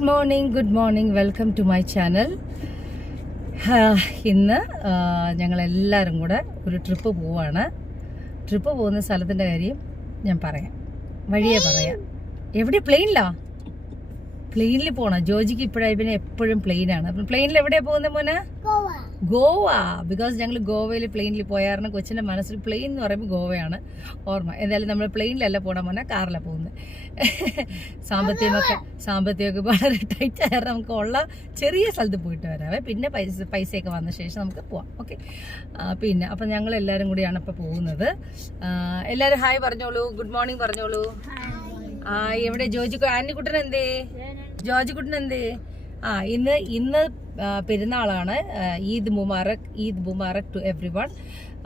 Good morning welcome to my channel. ഇന്ന് ഞങ്ങളെല്ലാവരും കൂടെ ഒരു ട്രിപ്പ് പോവാണ്. ട്രിപ്പ് പോകുന്ന സ്ഥലത്തിൻ്റെ കാര്യം ഞാൻ പറയാം, വഴിയെ പറയാം. എവിടെ? പ്ലെയിനിൽ പോകണം. ജോജിക്ക് ഇപ്പോഴായി പിന്നെ എപ്പോഴും പ്ലെയിനാണ്. അപ്പം പ്ലെയിനിൽ എവിടെയാണ് പോകുന്നത് മോനെ? ഗോവ. ബിക്കോസ് ഞങ്ങൾ ഗോവയിൽ പ്ലെയിനിൽ പോയായിരുന്നു. കൊച്ചിൻ്റെ മനസ്സിൽ പ്ലെയിൻ എന്ന് പറയുമ്പോൾ ഗോവയാണ് ഓർമ്മ. എന്തായാലും നമ്മൾ പ്ലെയിനിലല്ല പോകണം മോനെ, കാറിലാണ് പോകുന്നത്. സാമ്പത്തികമൊക്കെ വളരെ ടൈറ്റ് ആയിരുന്നു. നമുക്ക് ഉള്ള ചെറിയ സ്ഥലത്ത് പോയിട്ട് വരാവേ, പിന്നെ പൈസയൊക്കെ വന്ന ശേഷം നമുക്ക് പോവാം. ഓക്കെ. പിന്നെ അപ്പം ഞങ്ങൾ എല്ലാവരും കൂടിയാണ് ഇപ്പോൾ പോകുന്നത്. എല്ലാവരും ഹായ് പറഞ്ഞോളൂ, ഗുഡ് മോർണിംഗ് പറഞ്ഞോളൂ. എവിടെ ആന്റിക്കുട്ടൻ എന്തേ? ജോർജിക്കുട്ടൻ എന്തേ? ഇന്ന് പെരുന്നാളാണ്. Eid Mubarak to everyone.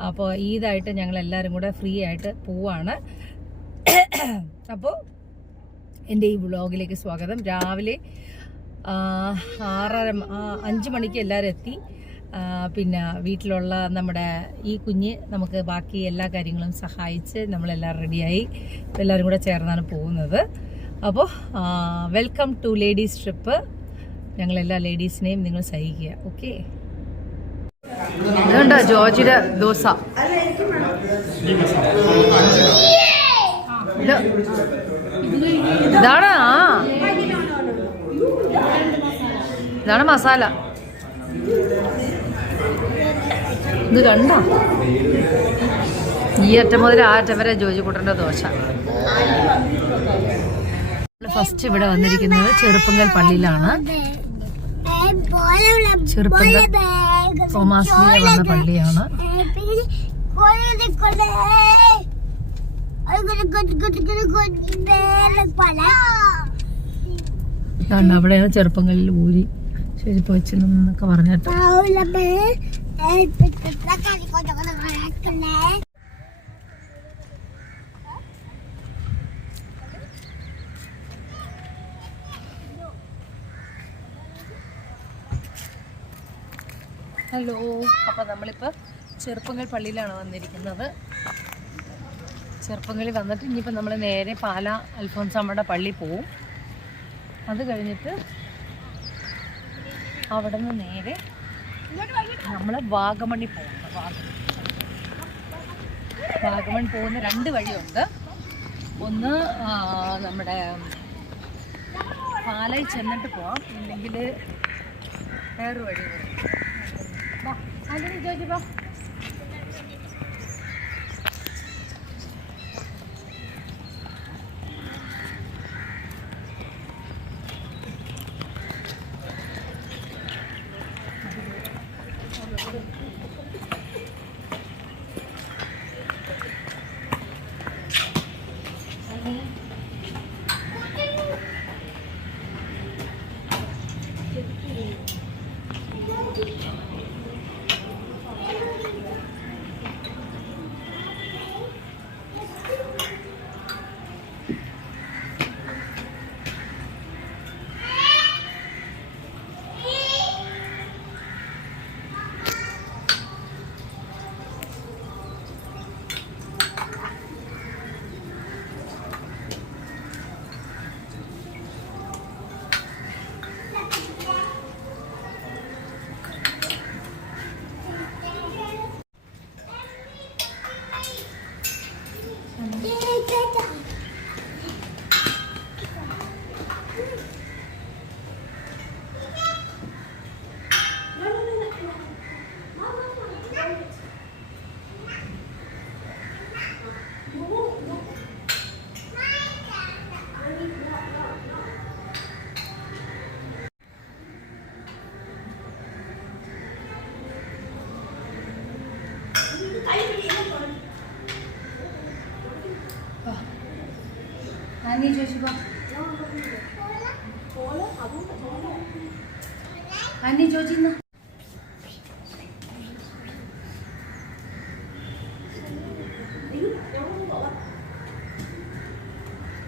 അപ്പോൾ ഈദായിട്ട് ഞങ്ങൾ എല്ലാവരും കൂടെ ഫ്രീ ആയിട്ട് പോവാണ്. അപ്പോൾ എൻ്റെ ഈ വ്ളോഗിലേക്ക് സ്വാഗതം. രാവിലെ 5 മണിക്ക് എല്ലാവരും എത്തി. പിന്നെ വീട്ടിലുള്ള നമ്മുടെ ഈ കുഞ്ഞ് നമുക്ക് ബാക്കി എല്ലാ കാര്യങ്ങളും സഹായിച്ച് നമ്മളെല്ലാവരും റെഡിയായി. എല്ലാവരും കൂടെ ചേർന്നാണ് പോകുന്നത്. അപ്പോൾ വെൽക്കം ടു ലേഡീസ് ട്രിപ്പ്. ഞങ്ങളെല്ലാ ലേഡീസിനെയും നിങ്ങൾ സഹിക്കുക. ഓക്കെ. ഇതുണ്ടോ ജോർജിയുടെ ദോശ? ഇതാണ് മസാല. ഇത് കണ്ടോ? ഈ അറ്റം മുതൽ ആ അറ്റം വരെ ജോജിക്കുട്ടൻ്റെ ദോശ. ഫസ്റ്റ് ഇവിടെ വന്നിരിക്കുന്നത് ചെറുപ്പങ്കൽ പള്ളിയിലാണ്. ചെറുപ്പങ്കൽ തോമാസ്ലിയ വന്ന പള്ളിയാണ്. അവിടെയാണ് ചെറുപ്പങ്കലിൽ ഊരി ശരിപ്പ് വെച്ചിരുന്നൊക്കെ പറഞ്ഞിട്ട്. ഹലോ. അപ്പോൾ നമ്മളിപ്പോൾ ചെറുപ്പങ്കൽ പള്ളിയിലാണ് വന്നിരിക്കുന്നത്. ചെറുപ്പങ്കലിൽ വന്നിട്ട് ഇനിയിപ്പോൾ നമ്മൾ നേരെ പാല അൽഫോൻസാമ്മയുടെ പള്ളി പോവും. അത് കഴിഞ്ഞിട്ട് അവിടെ നിന്ന് നേരെ നമ്മൾ വാഗമണ്ണി പോകുന്നു. വാഗമൺ പോകുന്ന 2 വഴിയുണ്ട്. ഒന്ന് നമ്മുടെ പാലയിൽ ചെന്നിട്ട് പോവാം, ഇല്ലെങ്കിൽ വേറൊരു വഴി വരും. അതിന് ചോദിച്ചോ. 아니 조심하. 아니 조심하.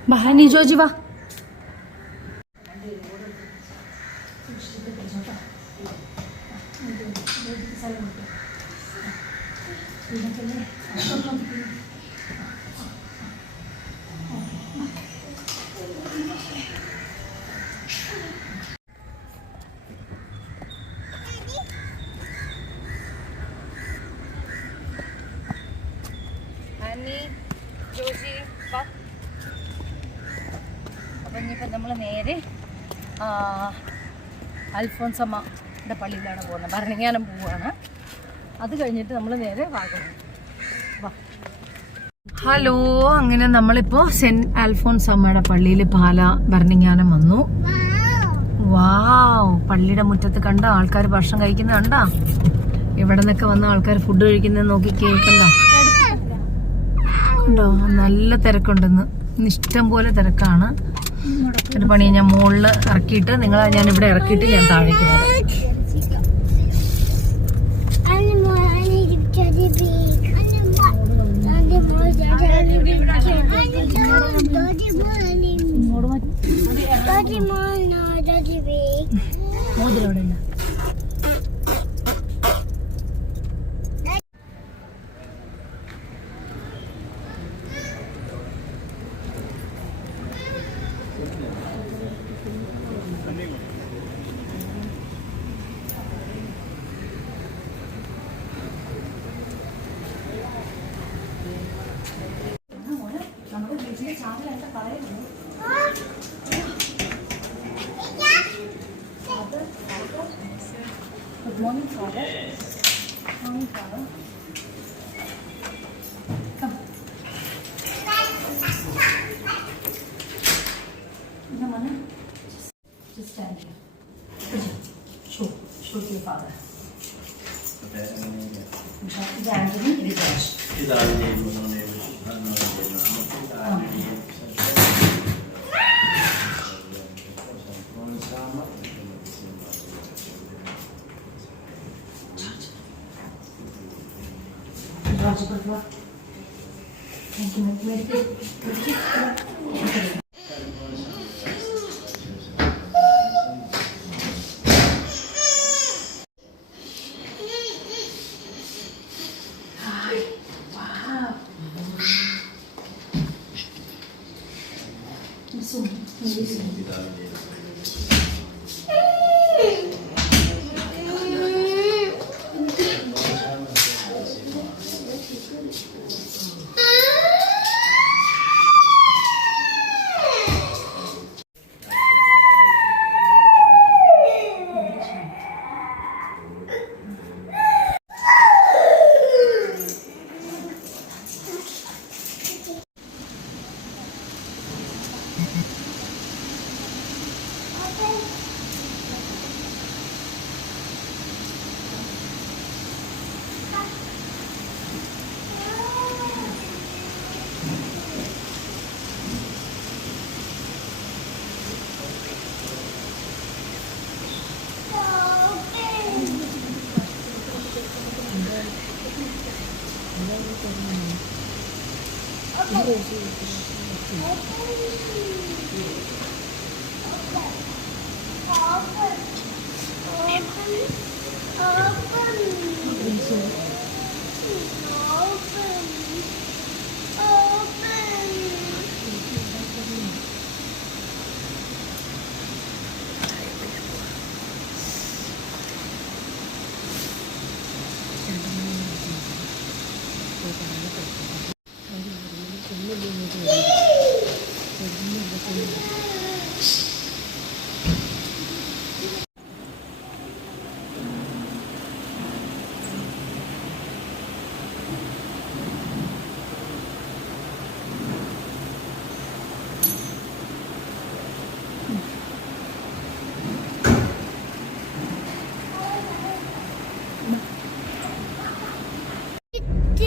많이 조심하. ജിമ്മി, ജോജി. അപ്പം ഇനിയിപ്പം നമ്മൾ നേരെ അൽഫോൻസമ്മയുടെ പള്ളിയിലാണ് പോകുന്നത്. ഭരണങ്ങാനം പോവുകയാണ്. അത് കഴിഞ്ഞിട്ട് നമ്മൾ നേരെ വാഗമൺ. ഹലോ, അങ്ങനെ നമ്മളിപ്പോൾ സെന്റ് അൽഫോൻസമ്മയുടെ പള്ളിയിൽ ഭരണങ്ങാനം വന്നു. വാവ്, പള്ളിയുടെ മുറ്റത്ത് കണ്ട ആൾക്കാർ ഭക്ഷണം കഴിക്കുന്നത് കണ്ടാ? ഇവിടെ നിന്നൊക്കെ വന്ന ആൾക്കാർ ഫുഡ് കഴിക്കുന്നത് നോക്കി കേൾക്കണ്ടോ? ഉണ്ടോ? നല്ല തിരക്കുണ്ടെന്ന്. ഇഷ്ടം പോലെ തിരക്കാണ്. ഒരു പണി, ഞാൻ മുകളിൽ ഇറക്കിയിട്ട് ഞാൻ ഇവിടെ ഇറക്കിയിട്ട് ഞാൻ താഴേക്ക് വരാം. മോതിരവിടെ Good morning, Father. Morning, Father. Come. No, Mana. Just stand here. Show to your father. This Anthony, this Ash. Thank you.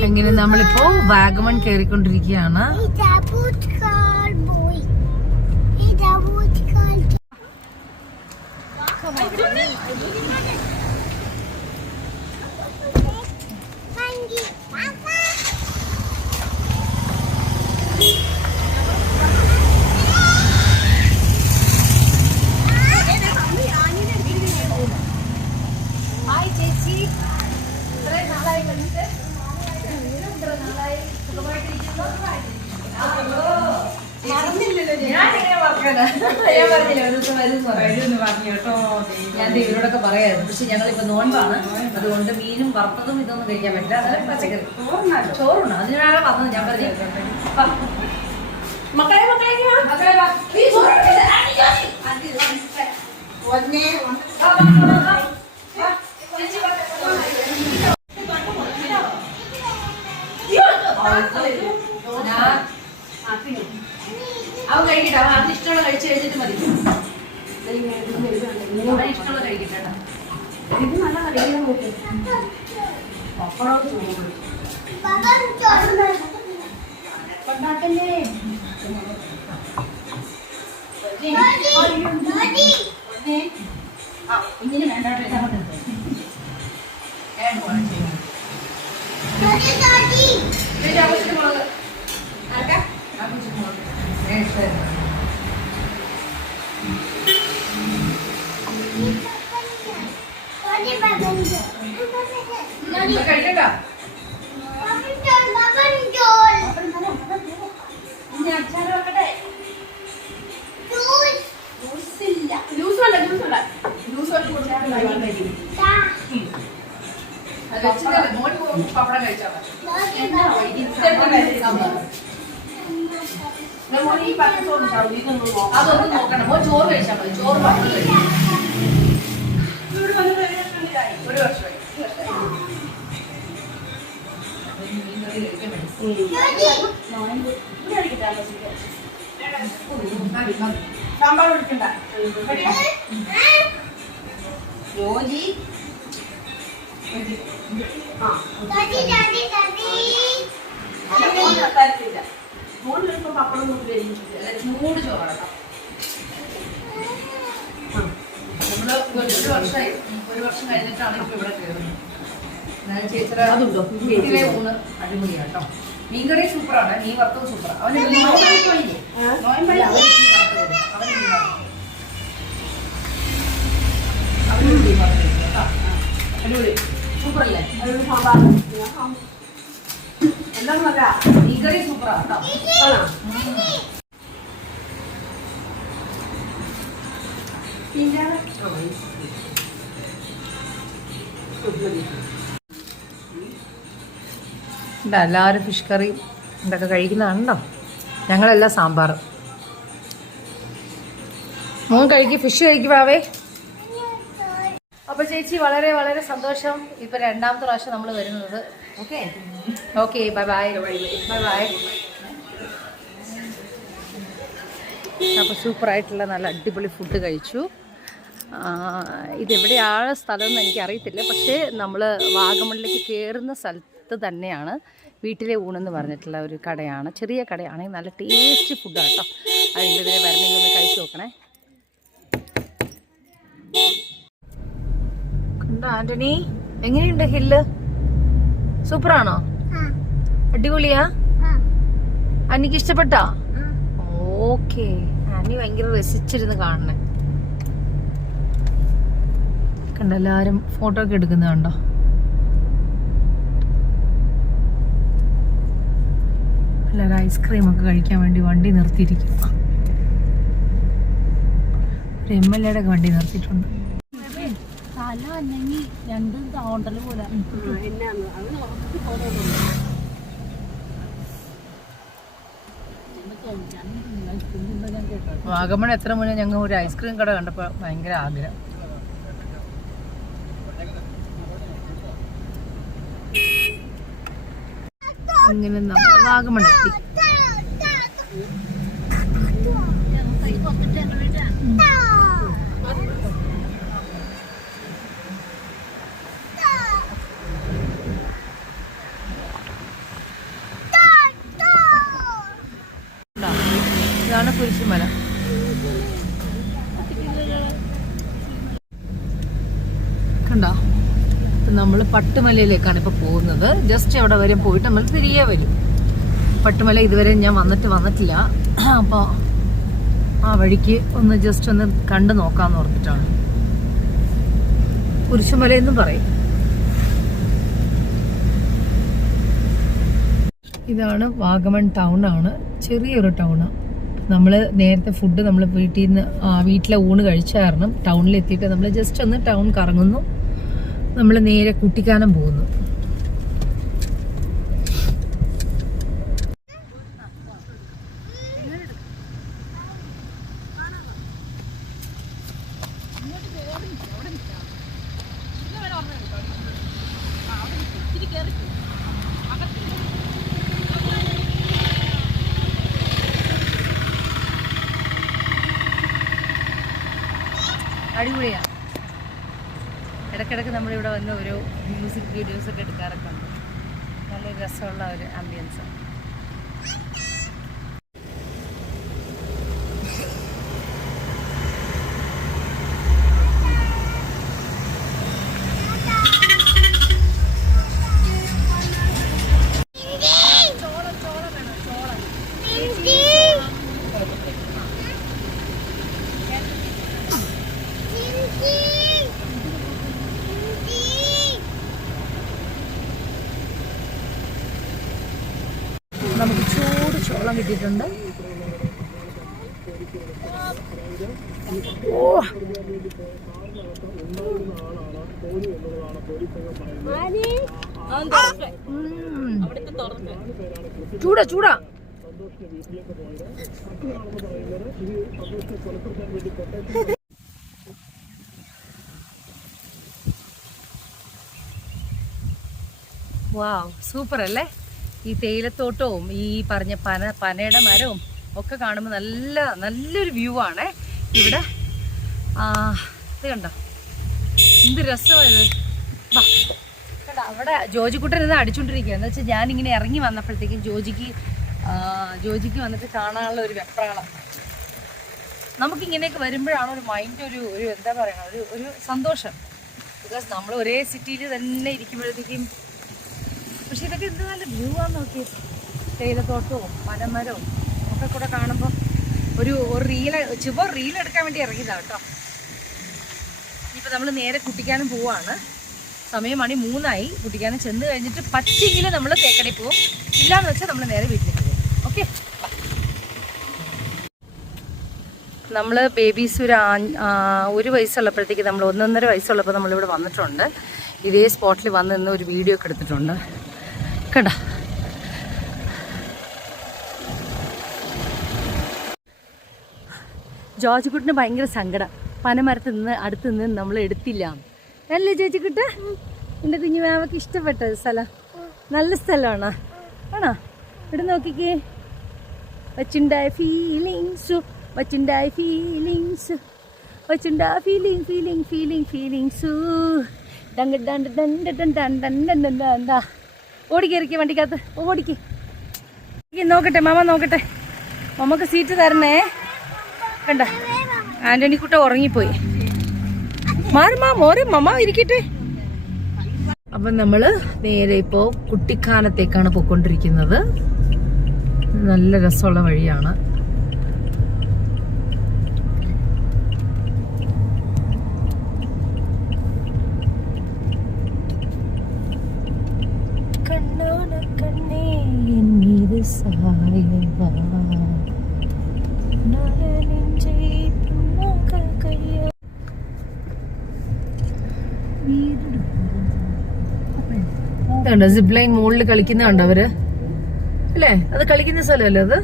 അങ്ങനെ നമ്മളിപ്പോ വാഗമൺ കയറിക്കൊണ്ടിരിക്കുകയാണ്. ഹായ് ചേച്ചി, ഇത്രയും നാളായി കണ്ടിട്ട്. ഞാൻ ഇവരോടൊക്കെ പറയായിരുന്നു. പക്ഷെ ഞങ്ങളിപ്പോ നോൻപാണ്, അതുകൊണ്ട് മീനും വറുത്തതും ഇതൊന്നും കഴിക്കാൻ പറ്റില്ല. അതായത് പച്ചക്കറി ചോറുണ്ട്. അതിനാണ് വന്നത്. ഞാൻ പറഞ്ഞു മക്കളെ അവൻ കഴിക്കട്ടെ. അവൻ അതിന് ഇഷ്ടമുള്ള കഴിച്ച് കഴിഞ്ഞിട്ട് മതി. ഇഷ്ടമുള്ള കഴിക്കട്ടെ. ഇത് നല്ല കഴിക്കാൻ നോക്കും. പപ്പടം ഇങ്ങനെ വേണ്ട. കഴിക്കട്ടോ. പപ്പടം കഴിച്ചാൽ അതൊന്നും നോക്കണ്ട. മോൻ ചോറ് കഴിച്ചാൽ മതി. ചോറ് പപ്പടം കഴിക്കും. 1 വർഷമായി. സാമ്പാർ കുടിക്കണ്ട. ജോജി മോളിലിപ്പം പപ്പടം ചൂട് ചോറടക്കാം. നമ്മള് 1 വർഷമായി. 1 വർഷം കഴിഞ്ഞിട്ടാണ് ഇപ്പൊ ഇവിടെ കയറുന്നത്. ചേച്ചിയുടെ വീട്ടിലെ ഊണ് അടിപൊളിയാട്ടോ. മീൻകറി സൂപ്പറാണ്. മീൻ വറുത്തത് സൂപ്പറാണ്. അവന് അടിപൊളി സൂപ്പറല്ലേ? എല്ലാം നല്ല മീൻകറി സൂപ്പറാട്ടോ. എല്ലാവരും ഫിഷ് കറി ഇതൊക്കെ കഴിക്കുന്നതാണല്ലോ. ഞങ്ങളെല്ലാം സാമ്പാർ. മോൻ കഴിക്കും, ഫിഷ് കഴിക്കുവാവേ. അപ്പൊ ചേച്ചി വളരെ വളരെ സന്തോഷം. ഇപ്പൊ 2ാമത്തെ പ്രാവശ്യം നമ്മൾ വരുന്നത്. Okay bye bye bye bye. അപ്പോൾ സൂപ്പറായിട്ടുള്ള നല്ല അടിപൊളി ഫുഡ് കഴിച്ചു. ഇതെവിടെയാണ് സ്ഥലം എന്ന് എനിക്കറിയത്തില്ല. പക്ഷേ നമ്മൾ വാഗമണിലേക്ക് കയറുന്ന സ്ഥലത്ത് തന്നെയാണ് വീട്ടിലെ ഊണെന്ന് പറഞ്ഞിട്ടുള്ള ഒരു കടയാണ്. ചെറിയ കടയാണെങ്കിൽ നല്ല ടേസ്റ്റ് ഫുഡാണ് കേട്ടോ. അതിൻ്റെ വരണമെങ്കിൽ ഒന്ന് കഴിച്ചു നോക്കണേ. കണ്ടോ ആൻ്റണി, എങ്ങനെയുണ്ട് ഹില്ല്? സൂപ്പറാണോ? അടിപൊളിയാ? അന്നിക്ക് ഇഷ്ടപ്പെട്ടോ? ഓക്കെ. അന്നി ഭയങ്കര രസിച്ചിരുന്ന് കാണണേ. കണ്ടോ എല്ലാവരും ഫോട്ടോ ഒക്കെ എടുക്കുന്നത് കണ്ടോ? എല്ലാവരും ഐസ്ക്രീം ഒക്കെ കഴിക്കാൻ വേണ്ടി വണ്ടി നിർത്തിയിരിക്കും. ഒരു MLA യുടെ വണ്ടി നിർത്തിയിട്ടുണ്ട്. വാഗമൺ എത്ര മുന്നേ ഞങ്ങൾ ഒരു ഐസ്ക്രീം കട കണ്ടപ്പോൾ ഭയങ്കര ആഗ്രഹം. അങ്ങനെ നമ്മൾ വാഗമൺ എത്തി. ഇതാണ് കുരിശുമല. കണ്ടോ? നമ്മൾ പട്ടുമലയിലേക്കാണ് ഇപ്പോൾ പോകുന്നത്. ജസ്റ്റ് അവിടെ വരെ പോയിട്ട് നമ്മൾ തിരികെ വരും. പട്ടുമല ഇതുവരെ ഞാൻ വന്നിട്ടില്ല. അപ്പോൾ ആ വഴിക്ക് ഒന്ന് ജസ്റ്റ് ഒന്ന് കണ്ടു നോക്കാമെന്ന് ഓർത്തിട്ടാണ്. കുരിശുമലയെന്നും പറയും. ഇതാണ് വാഗമൺ ടൗൺ ആണ്. ചെറിയൊരു ടൗണാണ്. നമ്മൾ നേരത്തെ ഫുഡ് നമ്മൾ വീട്ടിലെ ഊണ് കഴിച്ച കാരണം ടൗണിലെത്തിയിട്ട് നമ്മൾ ജസ്റ്റ് ഒന്ന് ടൗൺ കറങ്ങുന്നു. നമ്മൾ നേരെ കുട്ടിക്കാനം പോകുന്നു. അടിപൊളിയാണ്. ഇടയ്ക്കിടയ്ക്ക് നമ്മളിവിടെ വന്ന് ഒരു മ്യൂസിക് വീഡിയോസൊക്കെ എടുക്കാറൊക്കെ ഉണ്ട്. നല്ല രസമുള്ള ഒരു ആംബിയൻസ്. നമുക്ക് ചൂട് ചോളം കിട്ടിയിട്ടുണ്ട്. ഓ ചൂടാ ചൂടാ. വാവ്, സൂപ്പർ അല്ലേ? ഈ തേയിലത്തോട്ടവും ഈ പറഞ്ഞ പനയുടെ മരവും ഒക്കെ കാണുമ്പോൾ നല്ലൊരു വ്യൂ ആണ് ഇവിടെ. ഇത് കണ്ടോ, എന്ത് രസമാണ് ഇത്. കണ്ടോ, അവിടെ ജോജിക്കുട്ടൻ ഇത് അടിച്ചുകൊണ്ടിരിക്കുക. എന്ന് വെച്ചാൽ ഞാനിങ്ങനെ ഇറങ്ങി വന്നപ്പോഴത്തേക്കും ജോജിക്ക് വന്നിട്ട് കാണാനുള്ള ഒരു വെപ്രാളം. നമുക്കിങ്ങനെയൊക്കെ വരുമ്പോഴാണ് ഒരു മൈൻഡ് ഒരു എന്താ പറയുക, ഒരു സന്തോഷം. ബിക്കോസ് നമ്മൾ ഒരേ സിറ്റിയിൽ തന്നെ ഇരിക്കുമ്പോഴത്തേക്കും, പക്ഷെ ഇതൊക്കെ എന്ത് നല്ല വ്യൂ ആണെന്ന് നോക്കി. തേയിലത്തോട്ടവും പനമരവും ഒക്കെ കൂടെ കാണുമ്പോൾ ഒരു റീൽ എടുക്കാൻ വേണ്ടി ഇറങ്ങിയതാണ് കേട്ടോ. ഇനിയിപ്പോൾ നമ്മൾ നേരെ കുട്ടിക്കാനം പോവാണ്. സമയം മണി 3 കുട്ടിക്കാനം ചെന്ന് കഴിഞ്ഞിട്ട് പറ്റെങ്കിൽ നമ്മൾ തേക്കടി പോവും, ഇല്ലയെന്ന് വെച്ചാൽ നമ്മൾ നേരെ വീട്ടിലേക്ക് പോകും. ഓക്കെ, നമ്മൾ ബേബീസ് ഒരു വയസ്സുള്ളപ്പോഴത്തേക്ക് നമ്മൾ 1.5 വയസ്സുള്ളപ്പോൾ നമ്മളിവിടെ വന്നിട്ടുണ്ട്. ഇതേ സ്പോട്ടിൽ വന്ന് നിന്ന് ഒരു വീഡിയോ ഒക്കെ എടുത്തിട്ടുണ്ട് കേട്ടോ. ജോജിക്കുട്ടിന് ഭയങ്കര സങ്കടം, പനമരത്തിൽ നിന്ന് അടുത്ത് നിന്ന് നമ്മൾ എടുത്തില്ല അല്ലേ ജോജിക്കുട്ട? എൻ്റെ കുഞ്ഞു മാമക്ക് ഇഷ്ടപ്പെട്ട സ്ഥലം, നല്ല സ്ഥലമാണോ? ആണോ? ഇവിടെ നോക്കിക്കേ, വച്ചുണ്ടായ ഫീലിങ്സ് ഓടിക്കേറിക്ക വണ്ടിക്കകത്ത്, ഓടിക്ക്. നോക്കട്ടെ മാമ, നോക്കട്ടെ. മമ്മക്ക് സീറ്റ് തരണേ. കണ്ട, ആന്റണിക്കുട്ട ഉറങ്ങിപ്പോയി. മോരെ മമ്മ ഇരിക്കട്ടെ. അപ്പം നമ്മള് നേരെ ഇപ്പോ കുട്ടിക്കാനത്തേക്കാണ് പോയിക്കൊണ്ടിരിക്കുന്നത്. നല്ല രസമുള്ള വഴിയാണ്. സിപ്പ് ലൈൻ മുകളിൽ കളിക്കുന്ന കണ്ടോ അവര് അല്ലേ? അത് കളിക്കുന്ന സ്ഥലമല്ലേ അത്?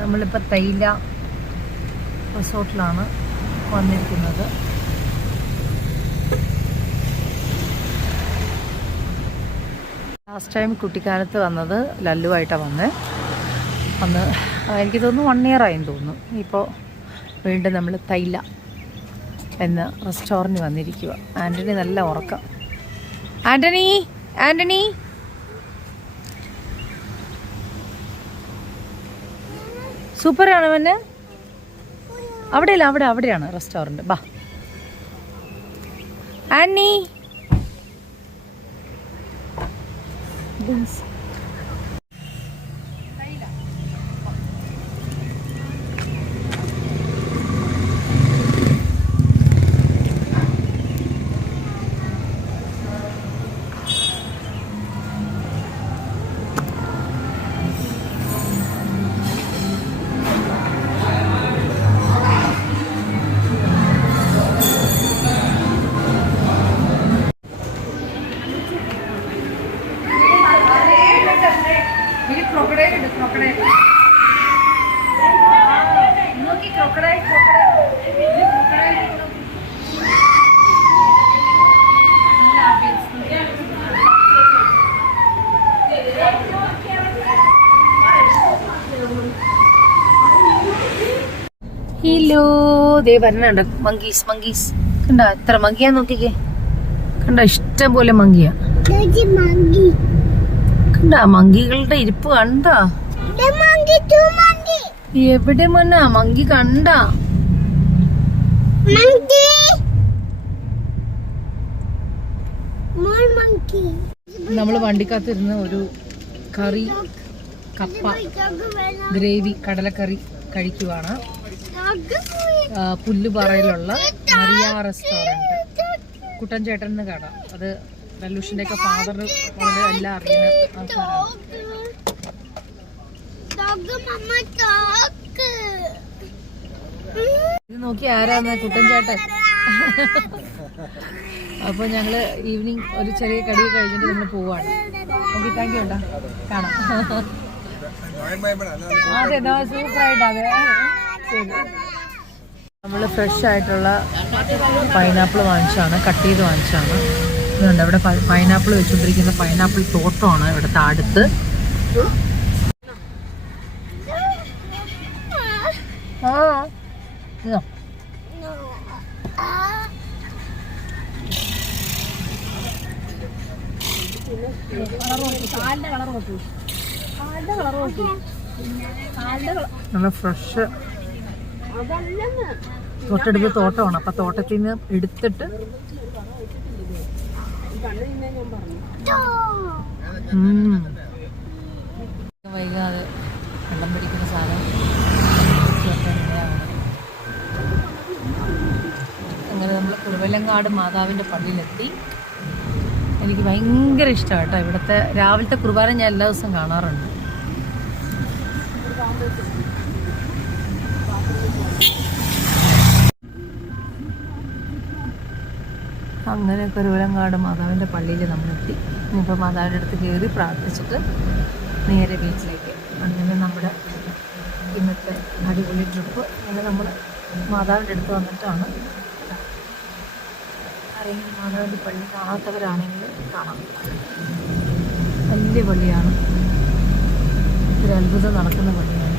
നമ്മളിപ്പോ തൈല റിസോർട്ടിലാണ് വന്നിരിക്കുന്നത്. ലാസ്റ്റ് ടൈം കുട്ടിക്കാലത്ത് വന്നത് ലല്ലുവായിട്ടാണ് വന്ന് എനിക്ക് തോന്നുന്നു 1 year ആയെന്ന് തോന്നുന്നു. ഇപ്പോൾ വീണ്ടും നമ്മൾ തൈല എന്ന റെസ്റ്റോറൻറ്റ് വന്നിരിക്കുക. ആൻ്റണി നല്ല ഉറക്കം. ആൻ്റണി സൂപ്പറാണ് അവന്. അവിടെയല്ല, അവിടെയാണ് റെസ്റ്റോറൻറ്റ്. ബാ ആന്നി. ദേ വരണുണ്ട് മങ്കീസ്. കണ്ട എത്ര മങ്കിയാ നോക്കിക്കേ. കണ്ട ഇഷ്ടം പോലെ മങ്കിയാ. കണ്ട മങ്കികളുടെ ഇരിപ്പ് കണ്ട. എവിടെ മോനാ മങ്കി കണ്ട? നമ്മള് വണ്ടിക്കകത്തിരുന്ന് ഒരു കറി, കപ്പ ഗ്രേവി, കടലക്കറി കഴിക്കുവാണ്. പുല്ലുപാറയിലുള്ള മരിയ റെസ്റ്റോറന്റ്. കുട്ടൻ ചേട്ടൻ കട. അത് ലല്ലൂഷിന്റെ ഒക്കെ ഫാദർ എല്ലാം അറിയുന്ന ആൾക്കാരാണ്. ഇത് നോക്കി ആരാന്ന്? കുട്ടൻ ചേട്ടൻ. അപ്പൊ ഞങ്ങള് ഈവനിങ് ഒരു ചെറിയ കടി കഴിഞ്ഞിട്ട് നമ്മൾ പോവാണ്. Okay, thank you. ഉണ്ടാ കാണാം. അതെ, സൂപ്പറായിട്ട്. അതെ, നമ്മൾ ഫ്രഷ് ആയിട്ടുള്ള പൈനാപ്പിൾ വാങ്ങിച്ചാണ്, കട്ട് ചെയ്ത് വാങ്ങിച്ചാണ്. ഇതുണ്ട് ഇവിടെ പൈനാപ്പിൾ വെച്ചുകൊണ്ടിരിക്കുന്ന പൈനാപ്പിൾ തോട്ടമാണ് ഇവിടുത്തെ അടുത്ത്. നല്ല ഫ്രഷ് തൊട്ടടുത്ത് തോട്ടമാണ്. അപ്പൊ തോട്ടത്തിൽ നിന്ന് എടുത്തിട്ട് വൈകാതെ വെള്ളം പിടിക്കുന്ന സാധനം. അങ്ങനെ നമ്മൾ കുറുവലങ്ങാട് മാതാവിൻ്റെ പള്ളിയിലെത്തി. എനിക്ക് ഭയങ്കര ഇഷ്ടമാണ് കേട്ടോ ഇവിടുത്തെ രാവിലത്തെ കുർബാന. ഞാൻ എല്ലാ ദിവസവും കാണാറുണ്ട്. അങ്ങനെ കുറുവലങ്ങാട് മാതാവിൻ്റെ പള്ളിയിൽ നമ്മളെത്തി. ഇപ്പോൾ മാതാവിൻ്റെ അടുത്ത് കയറി പ്രാർത്ഥിച്ചിട്ട് നേരെ ബീച്ചിലേക്ക്. അങ്ങനെ നമ്മുടെ ഇന്നത്തെ അടിപൊളി ട്രിപ്പ്. അങ്ങനെ നമ്മൾ മാതാവിൻ്റെ അടുത്ത് വന്നിട്ടാണ്. ആരെങ്കിലും മാതാവിൻ്റെ പള്ളി കാണാത്തവരാണെങ്കിൽ കാണാം. വലിയ പള്ളിയാണ്. ഒരു അത്ഭുതം നടക്കുന്ന പള്ളിയാണ്.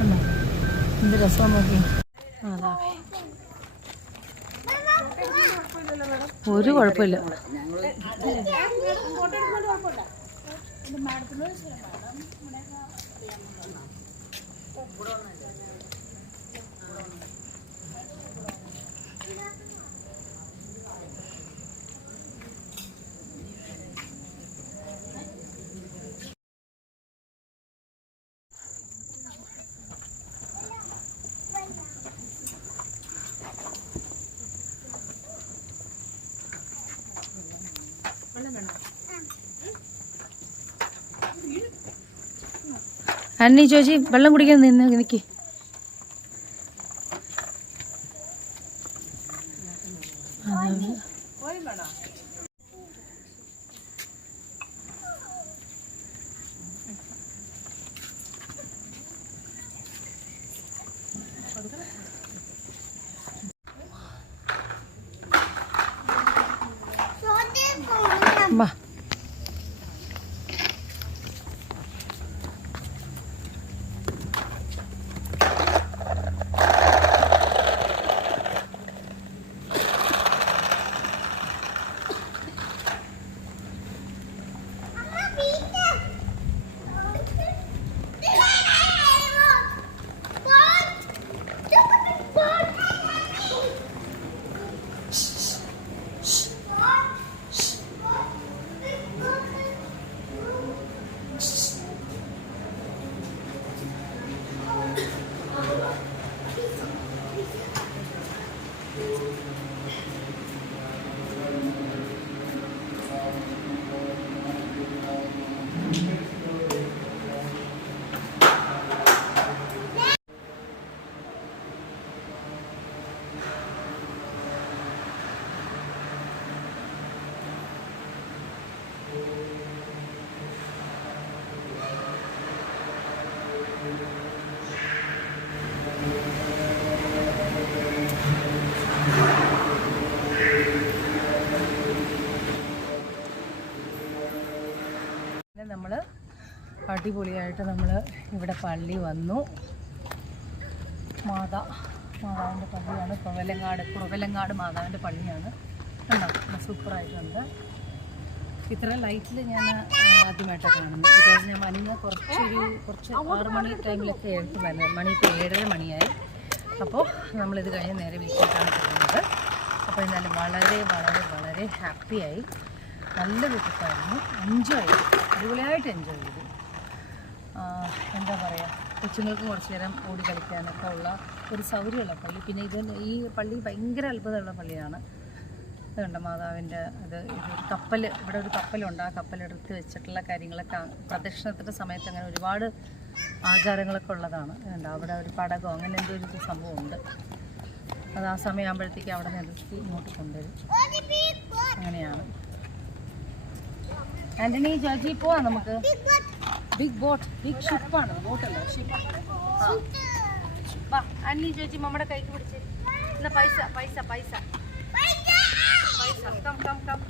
അല്ല എന്ത് രസം നോക്കി. മാതാവേ, ഒരു കുഴപ്പമില്ല. അന്നീ ചോച്ചി വെള്ളം കുടിക്കാൻ നിന്ന് എനിക്ക്. വാ, നമ്മൾ അടിപൊളിയായിട്ട് നമ്മൾ ഇവിടെ പള്ളി വന്നു. മാതാവിൻ്റെ പള്ളിയാണ്. കുറവലങ്ങാട് മാതാവിൻ്റെ പള്ളിയാണ്. കണ്ടോ, സൂപ്പറായിട്ടുണ്ട്. ഇത്ര ലൈറ്റിൽ ഞാൻ ആദ്യമായിട്ടാണ് കാണുന്നത്. ബിക്കോസ് ഞാൻ മണിന്ന് കുറച്ച് 6 മണി ടൈമിലൊക്കെ ആയിട്ട് വരുന്നത്. മണി ഇപ്പോൾ 7:30 മണിയായി. അപ്പോൾ നമ്മളിത് കഴിഞ്ഞ് നേരെ വീട്ടിലേക്കാണ് പോകുന്നത്. അപ്പോൾ എന്നാലും വളരെ വളരെ വളരെ ഹാപ്പിയായി. നല്ലൊരു ട്രിപ്പായിരുന്നു. എൻജോയ് അടിപൊളിയായിട്ട് എൻജോയ് ചെയ്തു. എന്താ പറയുക, കൊച്ചുങ്ങൾക്കും കുറച്ച് നേരം ഓടി കളിക്കാനൊക്കെ ഉള്ള ഒരു സൗകര്യമുള്ള പള്ളി. പിന്നെ ഈ പള്ളി ഭയങ്കര അത്ഭുതമുള്ള പള്ളിയാണ്. ഇതുണ്ട് മാതാവിൻ്റെ ഇതൊരു കപ്പൽ, ഇവിടെ ഒരു കപ്പലുണ്ട്. ആ കപ്പലെടുത്ത് വെച്ചിട്ടുള്ള കാര്യങ്ങളൊക്കെ പ്രദക്ഷിണത്തിൻ്റെ സമയത്ത് അങ്ങനെ ഒരുപാട് ആചാരങ്ങളൊക്കെ ഉള്ളതാണ്. ഇതുണ്ട് അവിടെ ഒരു പടകോ അങ്ങനെ എന്തോ ഒരു സംഭവമുണ്ട്. അത് ആ സമയമാകുമ്പോഴത്തേക്ക് അവിടെ നിർത്തി ഇങ്ങോട്ട് കൊണ്ടുവരും. അങ്ങനെയാണ്. ആൻ്റണി, ജോജി പോവാം നമുക്ക്. ബിഗ് ബോട്ട്, ബിഗ് ഷിപ്പാണ്. ബോട്ടല്ല, ഷിപ്പ്. ആൻ്റണി, ജോജി മമ്മയുടെ കൈക്ക് പിടിച്ച്. എന്നാ പൈസ പൈസ പൈസ കം.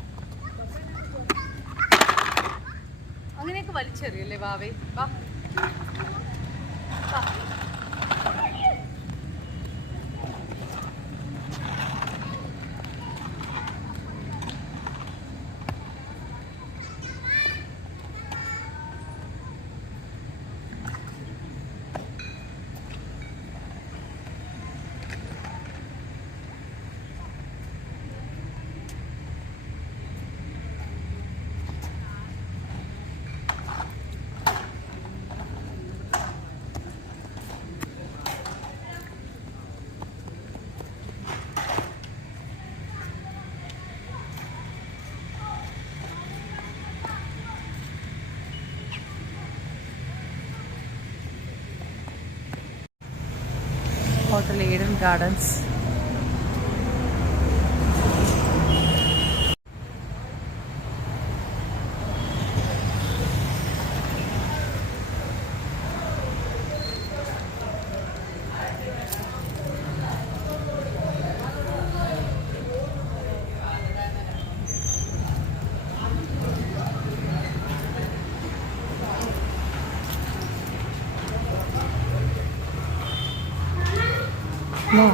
അങ്ങനെയൊക്കെ വലിച്ചെറിയല്ലേ വാവേ. വാ. Hotel Eden gardens.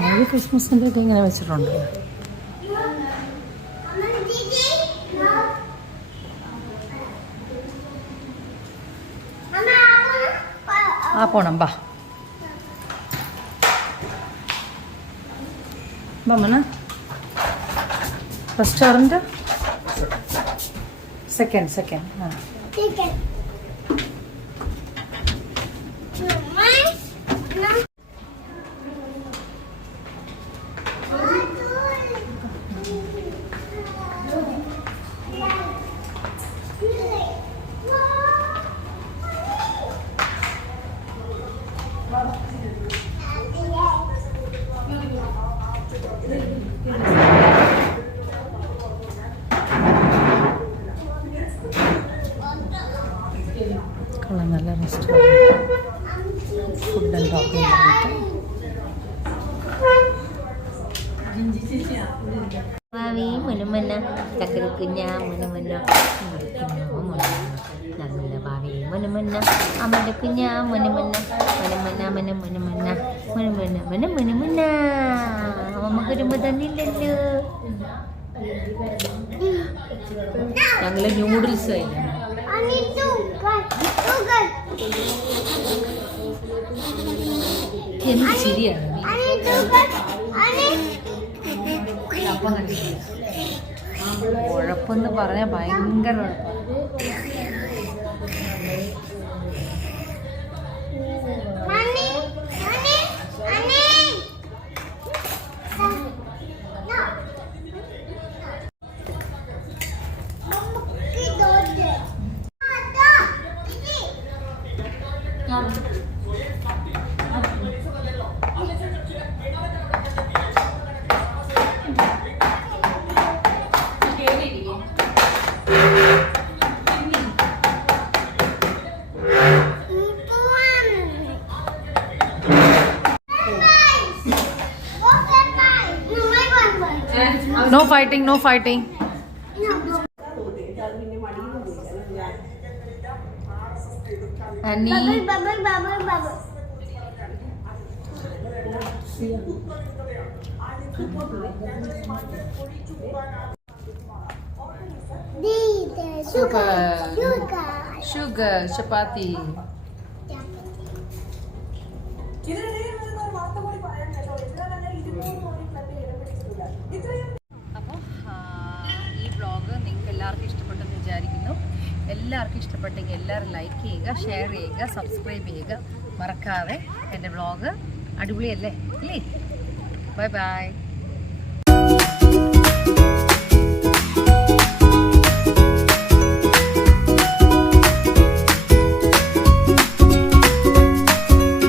ഒരു ക്രിസ്മസിൻ്റെ ഒക്കെ ഇങ്ങനെ വെച്ചിട്ടുണ്ട്. ആ പോണം. ബാ മന റെസ്റ്റോറൻറ്റ് സെക്കൻഡ്. ആ നല്ല റെസ്റ്റോറൻറ്റ്, ഫുഡ് ആൻഡ് ടോക്കിംഗ്. മുനുമന്ന ചക്കരക്കുഞ്ഞ മുനുമന്ന നല്ല ഭാവി മുനുമന്ന അമ്മയുടെ കുഞ്ഞ മുനുമന്ന മുനുമന്ന അമ്മക്കൊരുമ്പോ തന്നില്ലല്ലോ. ഞങ്ങള് ന്യൂഡിൽസ് ആയിരുന്നു. എന്ത് ശരിയാണ്. ഉഴപ്പെന്ന് പറഞ്ഞാൽ ഭയങ്കര No fighting. Annie. ഷുഗർ ചപ്പാത്തി. അപ്പോൾ ഈ വ്ളോഗ് നിങ്ങൾക്ക് എല്ലാവർക്കും ഇഷ്ടപ്പെട്ടെന്ന് വിചാരിക്കുന്നു. എല്ലാവർക്കും ഇഷ്ടപ്പെട്ടെങ്കിൽ എല്ലാവരും ലൈക്ക് ചെയ്യുക, ഷെയർ ചെയ്യുക, സബ്സ്ക്രൈബ് ചെയ്യുക മറക്കാതെ. എൻ്റെ വ്ളോഗ് അടിപൊളിയല്ലേ? ഇല്ലേ? Bye bye.